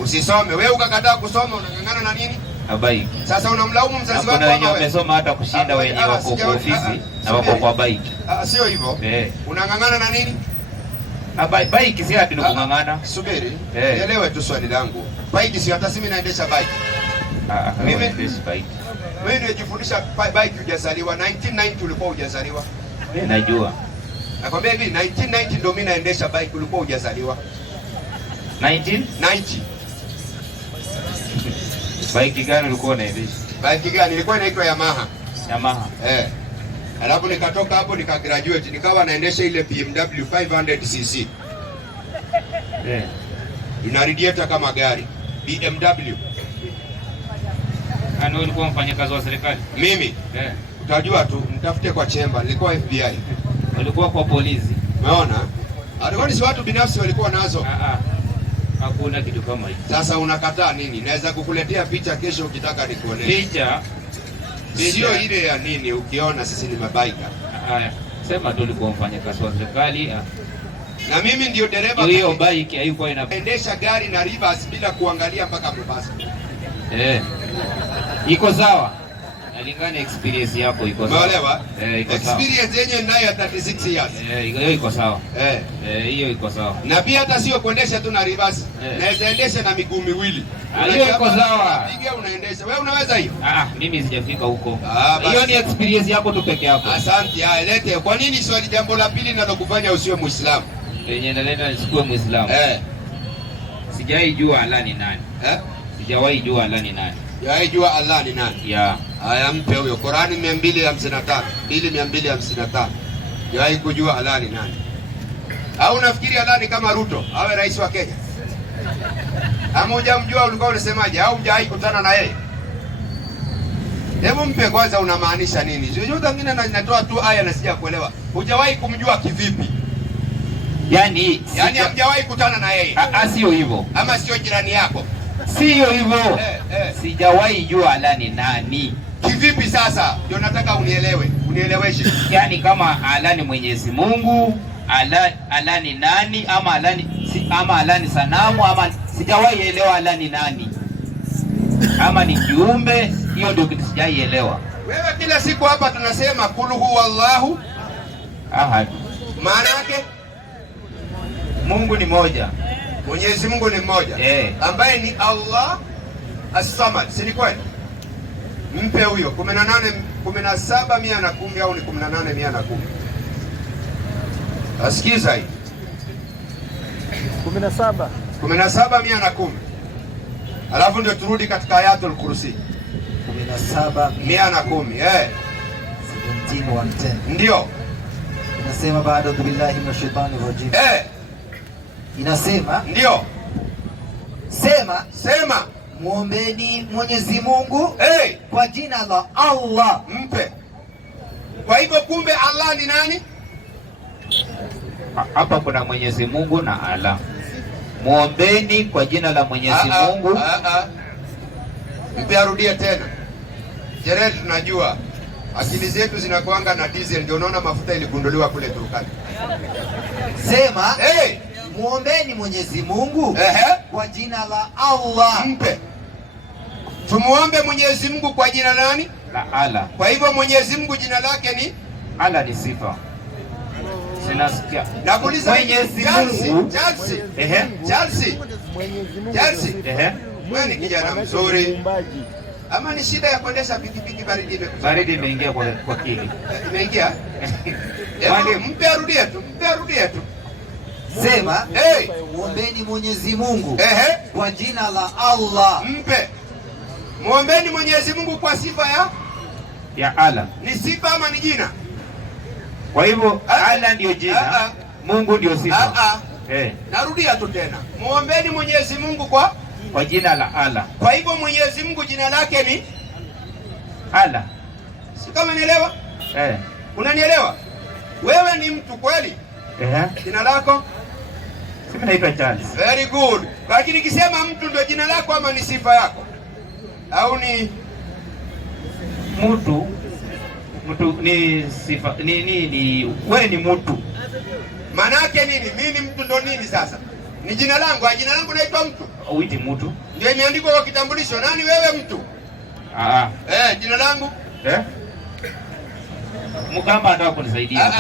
Usisome. Wewe ukakataa kusoma, unang'ang'ana na nini? Baiki. Sasa unamlaumu mzazi wako. Kuna wenye wamesoma hata kushinda wenye wako kwa ofisi na wako kwa baiki. Sio hivyo. Unang'ang'ana na nini? Baiki si hadi kung'ang'ana. Subiri. Nielewe tu swali langu. Baiki si hata mimi naendesha baiki. Mimi naendesha baiki. Wewe unajifundisha baiki hujazaliwa. 1990 ulikuwa hujazaliwa. Najua. Nakwambia hivi 1990 ndio mimi naendesha baiki, ulikuwa hujazaliwa. 1990. Baiki gani ulikuwa unaendesha? Baiki gani? Ilikuwa inaitwa Yamaha. Alafu nikatoka hapo nikagraduate nikawa naendesha ile BMW 500cc. Ina radiator kama gari. BMW. Ana ulikuwa mfanyakazi wa serikali? Mimi? Utajua tu, mtafute kwa chemba, nilikuwa FBI. Ulikuwa kwa polisi. Umeona? Alikuwa si watu binafsi walikuwa nazo. Hakuna kitu kama hicho. Sasa unakataa nini? Naweza kukuletea picha kesho ukitaka nikuoneshe. Picha sio ile ya nini ukiona sisi ni mabaika. Sema tu ulikuwa mfanyakazi wa serikali. Na mimi ndio dereva. Hiyo bike haikuwa inaendesha gari na reverse bila kuangalia mpaka Mombasa. Iko sawa. Nalingana experience yako iko sawa. Umeelewa? Iko sawa. Experience yenyewe ninayo ya 36 years. Hiyo iko sawa. Hiyo iko sawa. Na pia hata sio kuendesha tu na reverse. Naweza endesha na miguu miwili. Hiyo iko sawa. Piga unaendesha. Wewe unaweza hiyo? Mimi sijafika huko. Hiyo ni experience yako tu peke yako. Asante. Lete. Kwa nini swali jambo la pili linalokufanya usiwe Muislamu? Yenye naleta nisikuwe Muislamu. Sijawahi jua Allah ni nani. Sijawahi jua Allah ni nani. Sijawahi jua Allah ni nani? Haya, mpe huyo. Qurani 255, 2255. Sijawahi kujua Allah ni nani. Au unafikiri Allah ni kama Ruto, awe rais wa Kenya? Ama hujamjua ulikuwa unasemaje? Au hujawahi kutana na yeye? Hebu mpe kwanza, unamaanisha nini? Sio wengine natoa tu aya na sija kuelewa. Hujawahi kumjua kivipi? Yaani hamjawahi kutana na yeye. Sio hivyo. Ama sio jirani yako. Sio hivyo. Sijawahi jua Allah ni nani. Kivipi sasa? Ndio nataka unielewe, unieleweshe. Yaani kama Allah ni Mwenyezi Mungu, Allah ni nani ama Allah ni sanamu ama sijawahi elewa Allah ni nani. Ama ni kiumbe, hiyo ndio kitu sijawahi elewa. Wewe kila siku hapa tunasema kul huwallahu ahad. Maana yake Mungu ni moja. Mwenyezi Mungu ni mmoja. Ambaye ni Allah As-Samad. Si ni kweli? Mpe huyo 17,110 au ni 18,110. Asikiza hii. 17,110. Alafu ndio turudi katika Ayatul Kursi. 17,110. 17:110. Ndio. Inasema baada billahi minash shaitani rajim. Inasema ndio. Sema muombeni Mwenyezi Mungu kwa jina la Allah. Mpe. Kwa hivyo kumbe Allah ni nani? Hapa kuna Mwenyezi Mungu na Allah. Muombeni kwa jina la Mwenyezi Mungu. Mpe arudie tena. Jerel, tunajua akili zetu zinakuanga na diesel, ndio unaona mafuta iligunduliwa kule Turkana. Sema muombeni Mwenyezi Mungu kwa jina la Allah. Mpe. Tumuombe Mwenyezi Mungu kwa jina nani? La Allah. Kwa hivyo Mwenyezi Mungu jina lake ni Allah, ni sifa. Sinasikia. Nakuuliza Mwenyezi Mungu. Chelsea. Wewe ni kijana mzuri. Ama ni shida ya kuendesha pikipiki baridi imekuja? Baridi imeingia kwa kili. Imeingia? Mpe arudie tu. Sema muombeni Mwenyezi Mungu kwa jina la Allah. Mpe. Muombeni Mwenyezi Mungu kwa sifa ya ya Allah. Ni sifa ama ni jina? Kwa hivyo Allah ndio jina, Mungu ndio sifa. Narudia tu tena. Muombeni Mwenyezi Mungu kwa jina la Allah. Kwa hivyo Mwenyezi Mungu jina lake ni Allah. Si kama nielewa? Unanielewa? Wewe ni mtu kweli? Jina lako? Mimi naitwa Charles. Very good. Lakini nikisema mtu ndio jina lako ama ni sifa yako? Au ni mtu ni sifa ni wewe ni mtu. Maana yake nini? Mimi ni mtu ndo nini sasa? Ni jina langu, jina langu naitwa mtu. Uiti mtu. Ndio imeandikwa kwa kitambulisho. Nani wewe mtu? Jina langu? Mkamba anataka kunisaidia.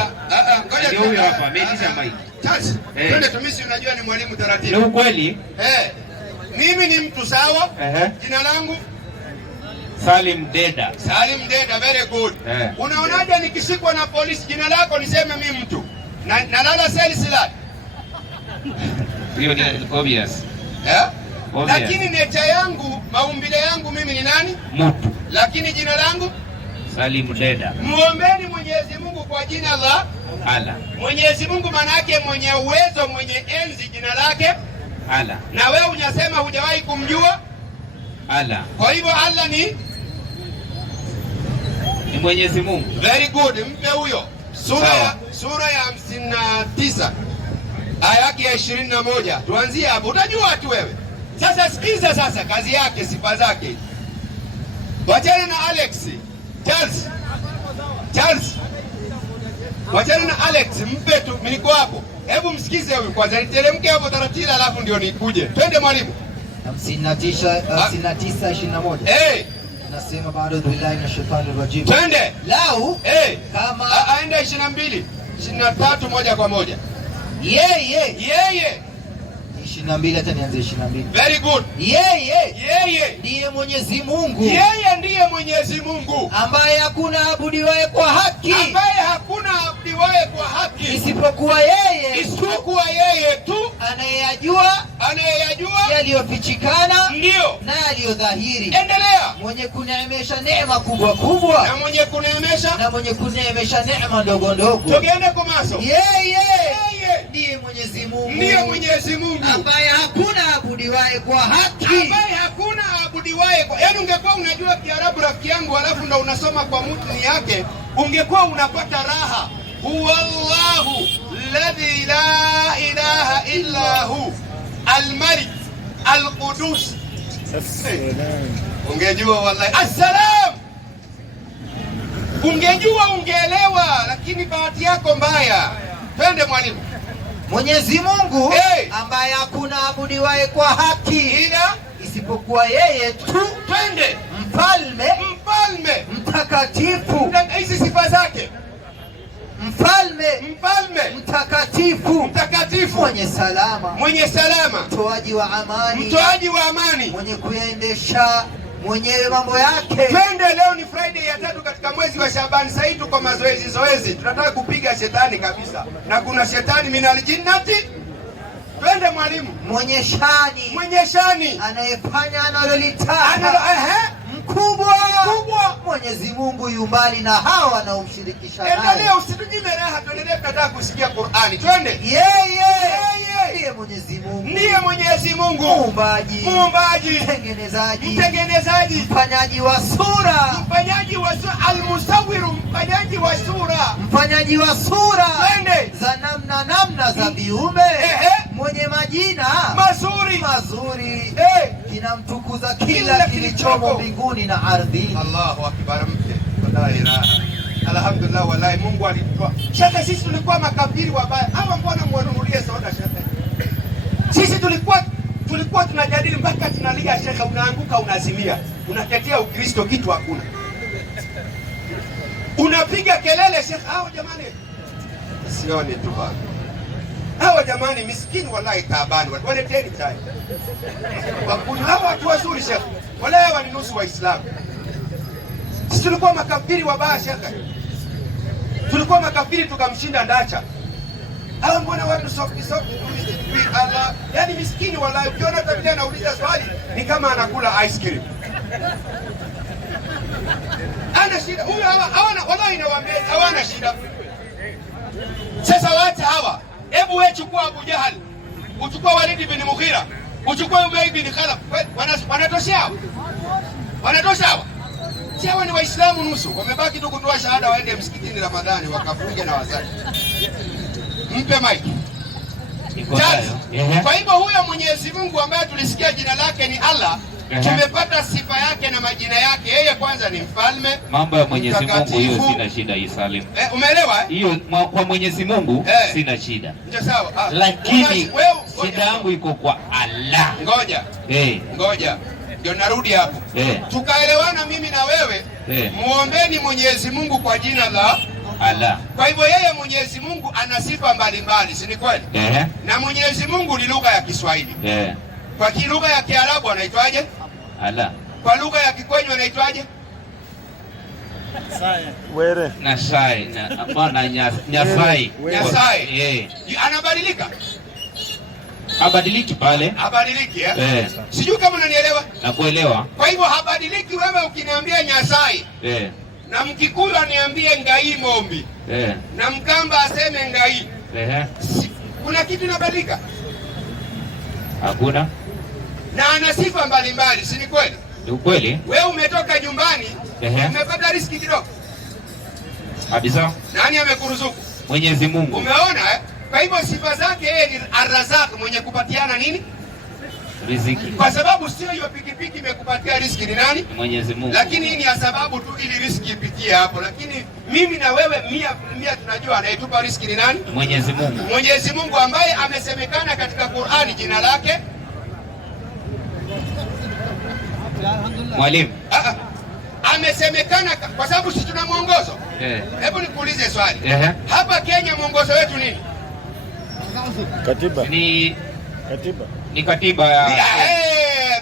Ngoja ndio huyo hapa, ametisha mic. Charles, twende tumisi, unajua ni mwalimu taratibu. Ni ukweli? Mimi ni mtu sawa? Jina langu? Salim Deda. Salim Deda, very good. Unaonaje nikishikwa na polisi jina lako niseme mimi mtu? Na lala silsila. Hiyo ni obvious. Lakini nature yangu, maumbile yangu mimi ni nani? Mtu. Lakini jina langu? Salim Deda. Muombeni Mwenyezi Mungu kwa jina la Allah. Mwenyezi Mungu maana yake mwenye uwezo, mwenye enzi, jina lake Allah. Na wewe unasema hujawahi kumjua Allah. Kwa hivyo Allah ni Mwenyezi Mungu. Very good. Mpe huyo. Sura ya 59 aya yake ya 21. Tuanzie hapo. Utajua tu wewe. Sasa sikiza sasa kazi yake, sifa zake. Wachana na Alex. Charles. Wachana na Alex, mpe tu, mimi niko hapo. Hebu msikize huyu kwanza, niteremke hapo taratibu alafu ndio nikuje. Twende mwalimu. 59:21. Nasema bado billahi na shetani rajim. Twende. Lau kama aende 22, 23 moja kwa moja. Yeye 22 hata nianze 22. Very good. Yeye ndiye Mwenyezi Mungu. Yeye ndiye Mwenyezi Mungu ambaye hakuna abudiwaye kwa haki. Ambaye hakuna abudiwaye kwa haki. Isipokuwa yeye. Isipokuwa yeye tu. Anayeyajua yaliyofichikana. Ndio. Na yaliyodhahiri. Endelea. Mwenye kuneemesha neema kubwa kubwa. Na mwenye kuneemesha neema ndogo ndogo. Tugeende kwa maso. Yeye ndiye Mwenyezi Mungu. Ndiye Mwenyezi Mungu ambaye hakuna abudiwaye kwa haki. Ambaye hakuna abudiwaye kwa. Yaani ungekuwa unajua Kiarabu rafiki yangu alafu ndo unasoma kwa mutni yake, ungekuwa unapata raha. Huwallahu alladhi la ilaha illa hu al-Malik al-Qudus. Ungejua wallahi. Assalam. Ungejua ungeelewa, lakini bahati yako mbaya. Twende mwalimu. Mwenyezi Mungu ambaye hakuna abudiwaye kwa haki ila isipokuwa yeye tu. Twende. Mfalme mtakatifu. Hizi sifa zake. Mfalme mtakatifu. Mwenye salama. Mtoaji wa amani. Mwenye kuyaendesha mwenyewe mambo yake. Twende, leo ni Friday ya 3 katika mwezi wa Shaban. Sasa hivi tuko zoezi. Tunataka kupiga shetani kabisa. Na kuna shetani minal jinnati. Twende mwalimu. Mwenye shani. Anayefanya analolitaka. Mkubwa. Mwenyezi Mungu yumbali na hawa wanaomshirikisha naye. Endelea, usitunyime raha, tuendelee kutaka kusikia Qur'ani. Twende. Yeye ndiye Mwenyezi Mungu. Muumbaji. Mtengenezaji. Mfanyaji wa sura. Al-Musawwiru, mfanyaji wa sura. Twende. Za namna za viumbe. Mwenye majina mazuri. Kinamtukuza kila kilichomo mbinguni na ardhi. Allahu akbar. La ilaha. Alhamdulillah, wallahi Mungu alitutoa. Shaka sisi tulikuwa makafiri wabaya. Hawa mbona mwanunulie soda shaka? Sisi tulikuwa tunajadili mpaka tunalia shaka, unaanguka unazimia. Unatetea Ukristo kitu hakuna. Unapiga kelele shaka. Hao jamani. Sioni tu bana. Hawa jamani miskini wallahi taabani. Waleteni chai. Hawa watu wazuri shaka. Wala hawa ni nusu Waislamu. Sisi tulikuwa makafiri wabaya shaka. Tulikuwa makafiri tukamshinda Ndacha. Hawa mbona watu soft Allah. Yaani miskini wallahi, ukiona tabia anauliza swali ni kama anakula ice cream. Ana shida. Huyu hawana wallahi nawaambia hawana shida. Sasa wacha hawa. Hebu wewe chukua Abu Jahal. Uchukua Walid bin Mughira. Uchukua Ubay bin Khalaf. Wanatosha? Wanatosha hawa? Si hawa ni Waislamu nusu. Wamebaki tu kutoa shahada waende msikitini Ramadhani wakafunge na wazazi. Mpe mic. Kwa hivyo huyo Mwenyezi Mungu ambaye tulisikia jina lake ni Allah, tumepata sifa yake na majina yake. Yeye kwanza ni mfalme. Mambo ya Mwenyezi Mungu hiyo sina shida hii Salim. Umeelewa? Hiyo kwa Mwenyezi Mungu sina shida. Ndio sawa. Lakini shida yangu iko kwa Allah. Ngoja. Ngoja. Ndio narudi hapo. Tukaelewana mimi na wewe. Muombeni Mwenyezi Mungu kwa jina la Allah. Kwa hivyo yeye Mwenyezi Mungu ana sifa mbalimbali, si ni kweli? Na Mwenyezi Mungu ni lugha ya Kiswahili. Kwa lugha ya Kiarabu anaitwaje? Allah. Kwa lugha ya Kikwenyu anaitwaje? Were. Nasai. Nyasai. Nyasai. Anabadilika? Habadiliki pale. Habadiliki Sijui kama unanielewa. Nakuelewa. Kwa hivyo habadiliki wewe ukiniambia Nyasai. Na Mkikuyu aniambie Ngai Mombi. Na Mkamba aseme Ngai. Kuna kitu inabadilika? Hakuna. Na ana sifa mbalimbali, si ni kweli? Ni ukweli. Wewe umetoka nyumbani, umepata riziki kidogo. Kabisa. Nani amekuruzuku? Mwenyezi Mungu. Umeona Kwa hivyo sifa zake yeye ni Ar-Razzaq, mwenye kupatiana nini? Riziki. Kwa sababu sio hiyo pikipiki imekupatia riziki ni nani? Mwenyezi Mungu. Lakini hii ni ya sababu tu ili riziki ipitie hapo. Lakini mimi na wewe mia tunajua anayetupa riziki ni nani? Mwenyezi Mungu. Mwenyezi Mungu ambaye amesemekana katika Qur'ani jina lake Mwalimu. Amesemekana kwa sababu sisi tuna mwongozo. Hebu nikuulize swali. Hapa Kenya mwongozo wetu nini? Katiba. Ni katiba ya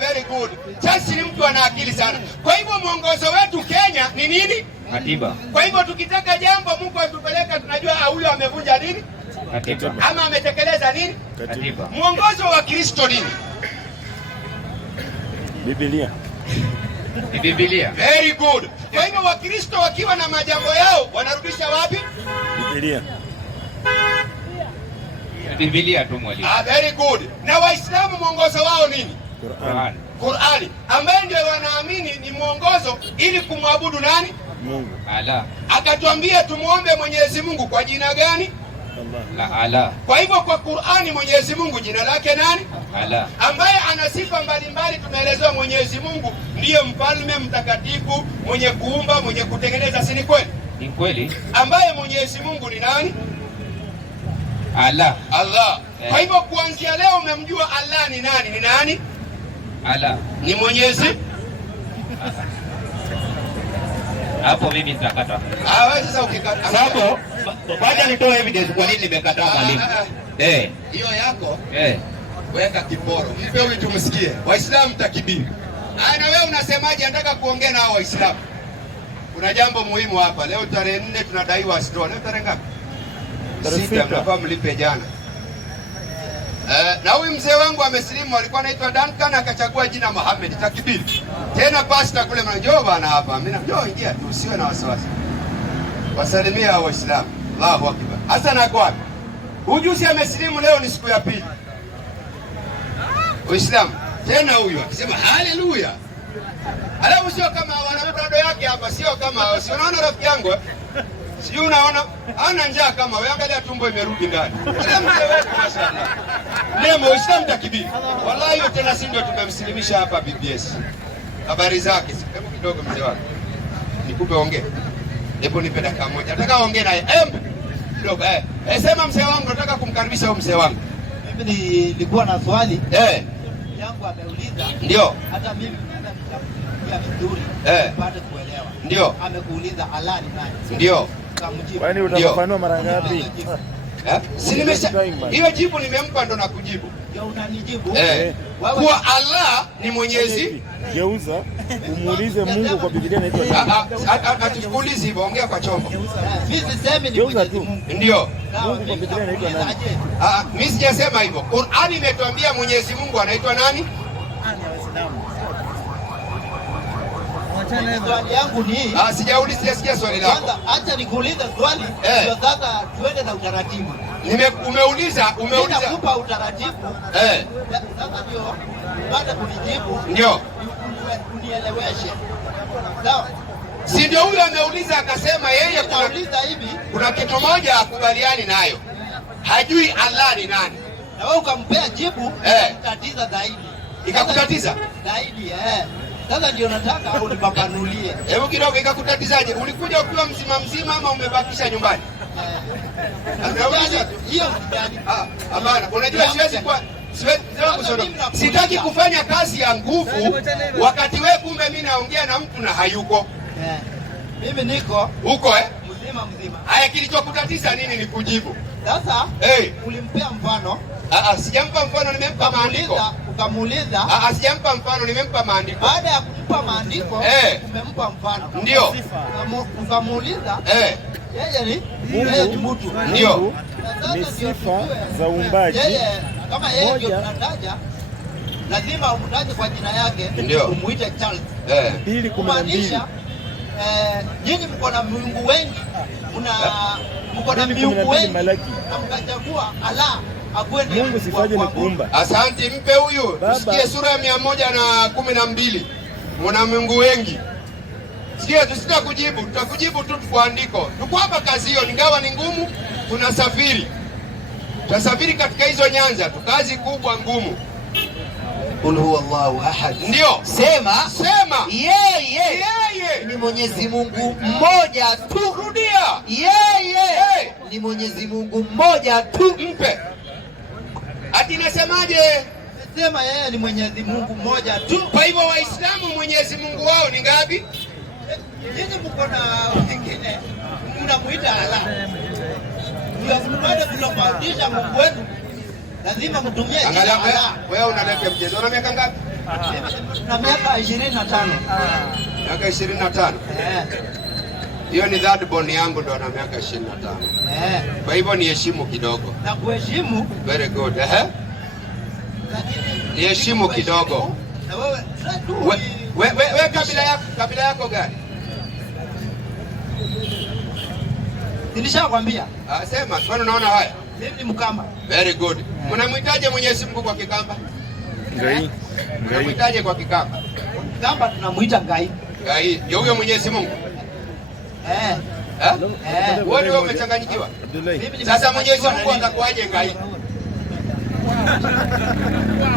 very good. Sasa ni mtu ana akili sana. Kwa hivyo mwongozo wetu Kenya ni nini? Katiba. Kwa hivyo tukitaka jambo Mungu atupeleka tunajua huyo amevunja nini? Katiba. Ama ametekeleza nini? Katiba. Mwongozo wa Kristo nini? Biblia. Ni Biblia. Very good. Kwa hivyo Wakristo wakiwa na majambo yao wanarudisha wapi? Biblia. Biblia tu mwalimu. Very good. Na Waislamu mwongozo wao nini? Qur'ani. Ambaye ndio wanaamini ni mwongozo ili kumwabudu nani? Mungu. Allah. Akatuambia tumuombe Mwenyezi Mungu kwa jina gani? Allah. Kwa hivyo kwa Qur'ani Mwenyezi Mungu jina lake nani? Allah. Ambaye ana sifa mbalimbali tumeelezewa Mwenyezi Mungu ndiye mfalme mtakatifu, mwenye kuumba, mwenye kutengeneza, si ni kweli? Ni kweli. Ambaye Mwenyezi Mungu ni nani? Allah. Kwa hivyo kuanzia leo umemjua Allah ni nani? Ni nani? Allah. Ni Mwenyezi. Hapo mimi nitakata. Wewe sasa ukikata. Sababu baada nitoe evidence kwa nini nimekataa mwalimu. Hiyo yako. weka kiporo, mpe huyu tumsikie. Waislamu takibiri. Na wewe unasemaje? Nataka kuongea na Waislamu. Kuna jambo muhimu hapa. Leo tarehe 4 tunadaiwa store. Leo tarehe ngapi? 6, mnafaa mlipe jana. Na huyu mzee wangu amesilimu, alikuwa anaitwa Duncan akachagua jina Mohamed. Takibiri. Tena pasta kule mnajua bana hapa. Mimi najua ingia tu, usiwe na wasiwasi. Wasalimia Waislamu. Allahu Akbar. Hassan ako wapi? Ujuzi amesilimu, leo ni siku ya pili. Uislamu. Tena huyu akisema haleluya. Alafu sio kama wanabrado yake hapa, sio kama sio, unaona rafiki yangu? Sio, unaona? Ana njaa kama wewe, angalia tumbo imerudi ndani. Kila mzee wetu mashaallah. Nemo Uislamu takibiri. Wallahi hiyo tena si ndio tumemsilimisha hapa BBS. Habari zake. Hebu kidogo mzee wangu. Nikupe ongea. Hebu nipe dakika moja. Nataka ongea naye. Kidogo sema mzee wangu, nataka kumkaribisha huyo mzee wangu. Mimi nilikuwa na swali. Yangu ameuliza. Ndio. Hata mimi naenda ya vizuri. Pate kuelewa. Ndio. Amekuuliza Allah ni nani? Ndio. Kamjibu. Kwani utafafanua mara ngapi? Si nimesha hiyo jibu nimempa, ndo nakujibu. Ndio unanijibu. Kwa Allah ni Mwenyezi. Geuza umuulize Mungu kwa Biblia inaitwa nini? Atukuulize hivyo, ongea kwa chombo. Mimi sisemi ni Mwenyezi Mungu. Ndio. Mungu kwa Biblia inaitwa nani? Mimi sijasema hivyo. Qur'ani imetuambia Mwenyezi Mungu anaitwa nani? Swali yangu ni sijasikia swali lako. kwanza, acha nikuulize swali ndio sasa tuende na utaratibu. Umeuliza. Ninakupa utaratibu. Sasa ndio baada kunijibu ndio unieleweshe. Sawa? Si ndio huyo ameuliza akasema yeye kuna kitu moja akubaliani nayo. Hajui Allah ni nani. Na wewe ukampea jibu ikakutatiza zaidi. Ikakutatiza? Zaidi Sasa ndio nataka unipapanulie. Hebu kidogo ikakutatizaje? Ulikuja ukiwa mzima ama umebakisha nyumbani? Hiyo gani? Hapana, unajua sitaki kufanya kazi ya nguvu wakati wewe kumbe mimi naongea na mtu na hayuko. Mimi niko huko mzima. Haya, kilichokutatiza nini ni kujibu. Sasa ulimpea mfano. Sijampa mfano, nimempa maandiko. Ukamuuliza. Sijampa mfano, nimempa maandiko. Baada ya kumpa maandiko, umempa mfano. Ndio. Ukamuuliza. Yeye ni mtu. Ndio. Ni sifa za uumbaji. Kama yeye ndio tunataja, lazima umtaje kwa jina yake, umuite Charles. 2:12. Nyinyi mko na miungu wengi, mko na miungu wengi, na mkachagua Allah akwende. Mungu sifaje ni kuumba. Asante, mpe huyu. Tusikie sura ya 112. Mwana miungu wengi. Sikia, tusitakujibu, tutakujibu tu kwa andiko. Tuko hapa kazi hiyo, ingawa ni ngumu, tunasafiri. Tutasafiri katika hizo nyanja, kazi kubwa ngumu. Qul huwallahu ahad. Ndio. Sema. Yeye ni Mwenyezi Mungu mmoja tu. Rudia. Yeye ni Mwenyezi Mungu mmoja tu. Mpe. Ati nasemaje? Sema yeye ni Mwenyezi Mungu mmoja tu. Kwa hivyo Waislamu Mwenyezi Mungu wao ni ngapi? Nyinyi mko na wengine mnamuita Allah. Ndio baada kulopatisha Mungu wenu lazima mtumie jina Allah. Wewe unaleta mchezo. Una miaka ngapi? Na miaka 25. Miaka 25. Hiyo ni third born yangu ndo ana miaka 25. Kwa hivyo ni heshimu kidogo. Na kuheshimu. Very good. Ni heshimu kidogo. Na wewe kabila yako gani? Nilishakwambia. Sema, kwani unaona haya? Mimi ni Mkamba. Very good. Mnamhitaje Mwenyezi Mungu kwa Kikamba? Ngai. Mnamhitaje kwa Kikamba? Kikamba tunamuita Ngai. Ngai, ndio huyo Mwenyezi Mungu. Wewe umechanganyikiwa. Sasa Mwenyezi Mungu atakuaje Ngai?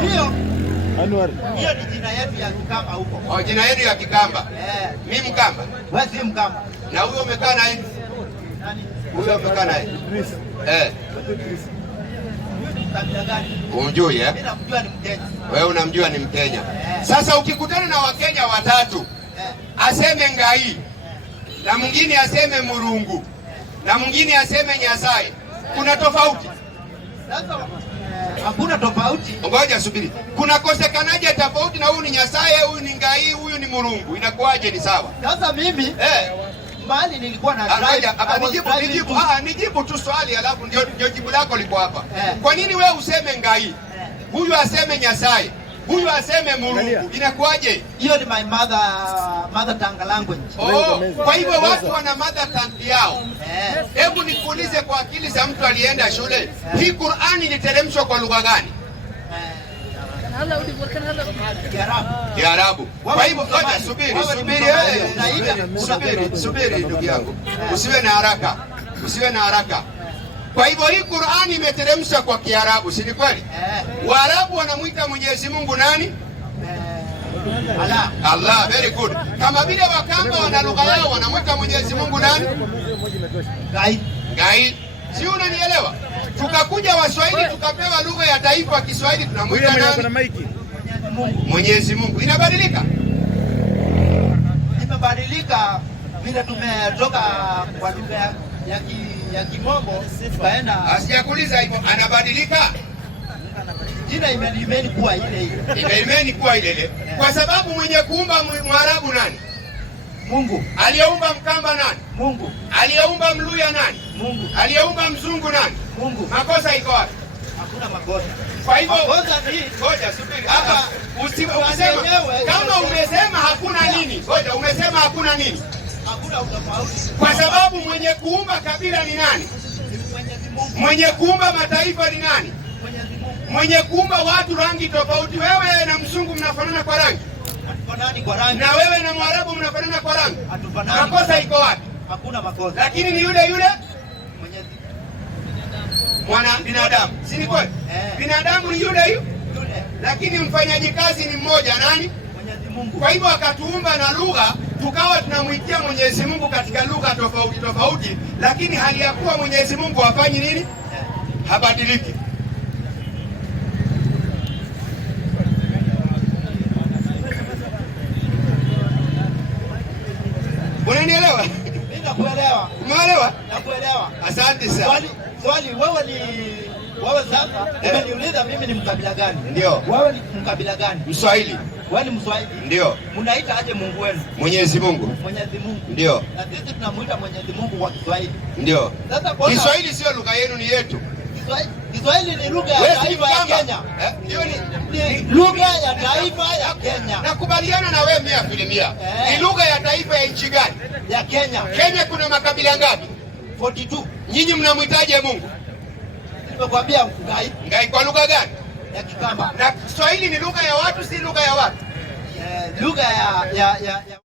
Hiyo Anwar. Hiyo ni jina yetu ya Kikamba huko. Jina yetu ya Kikamba. Mimi Mkamba. Wewe si Mkamba. Na huyo umekaa naye? Nani? Huyo umekaa naye? Kabila gani? Unjui Mimi namjua ni Mkenya. Wewe unamjua ni Mkenya. Sasa ukikutana na Wakenya watatu, aseme Ngai, na mwingine aseme Murungu, na mwingine aseme Nyasaye, kuna tofauti? Sasa hakuna tofauti. Ngoja subiri. Kuna kosekanaje tofauti na huyu ni Nyasaye, huyu ni Ngai, huyu ni Murungu? Inakuwaje ni sawa? Sasa mimi mbali nilikuwa na nijibu tu swali alafu ndio jibu lako liko hapa. Kwa nini wewe useme Ngai? Huyu aseme Nyasaye, huyu aseme Murungu. Inakuwaje? Hiyo ni my mother tongue language. Kwa hivyo watu wana mother tongue yao. Hebu nikuulize kwa akili za mtu alienda shule, hii Qur'ani iliteremshwa kwa lugha gani? Kiarabu. Kwa hivyo ngoja subiri ndugu yangu. Usiwe na haraka. Kwa hivyo hii Qur'ani imeteremshwa kwa Kiarabu, si ni kweli? Waarabu wanamuita Mwenyezi Mungu nani? Allah. Very good. Kama vile Wakamba wana lugha yao wanamuita Mwenyezi Mungu nani? Ngai. Si unanielewa? Tukakuja Waswahili tukapewa lugha ya taifa Kiswahili, tunamuita nani? Mwenyezi Mungu. Inabadilika? Imebadilika vile tumetoka kwa lugha ya Kimombo tukaenda. Asijakuuliza hivyo, anabadilika? Jina imeni kuwa ile. Imeni kuwa ile. Kwa sababu mwenye kuumba Mwarabu nani? Mungu. Aliyeumba Mkamba nani? Mungu. Aliyeumba Mluya nani? Mungu. Aliyeumba Mzungu nani? Mungu. Makosa iko wapi? Hakuna makosa. Kwa hivyo makosa ni ngoja subiri. Hapa Kama umesema hakuna nini? Ngoja, umesema hakuna nini? Hakuna utofauti. Kwa sababu mwenye kuumba kabila ni nani? Mwenye kuumba mataifa ni nani? Mwenye kuumba watu rangi tofauti. Wewe na mzungu mnafanana kwa rangi? Hatufanani kwa rangi. Na wewe na Mwarabu mnafanana kwa rangi? Hatufanani. Makosa iko wapi? Hakuna makosa. Lakini ni yule yule mwana binadamu. Si ni kweli? Binadamu ni yule yule. Lakini mfanyaji kazi ni mmoja, nani? Mwenyezi Mungu. Kwa hivyo akatuumba na lugha, tukawa tunamwitia Mwenyezi Mungu katika lugha tofauti tofauti, lakini hali ya kuwa Mwenyezi Mungu hafanyi nini? Habadiliki. Unanielewa? Mimi nakuelewa. Umeelewa? Nakuelewa. Asante sana. Swali wewe sasa umeniuliza mimi ni mkabila gani? Ndio. Wewe ni mkabila gani? Mswahili. Wewe ni Mswahili? Ndio. Mnaita aje Mungu wenu? Mwenyezi Mungu. Mwenyezi Mungu. Ndio. Na sisi tunamuita Mwenyezi Mungu kwa Kiswahili. Ndio. Sasa Kiswahili sio lugha yenu, ni yetu. Kiswahili ni lugha ya taifa ya Kenya. Ndio, ni lugha ya taifa ya Kenya. Nakubaliana na wewe 100%. Ni lugha ya taifa ya nchi gani? Ya Kenya. Kenya kuna makabila ngapi? 42. Nyinyi mnamhitaje Mungu? Nimekwambia Ngai. Ngai kwa lugha gani? Ya Kikamba. Na Kiswahili ni lugha ya watu, si lugha ya watu? Lugha ya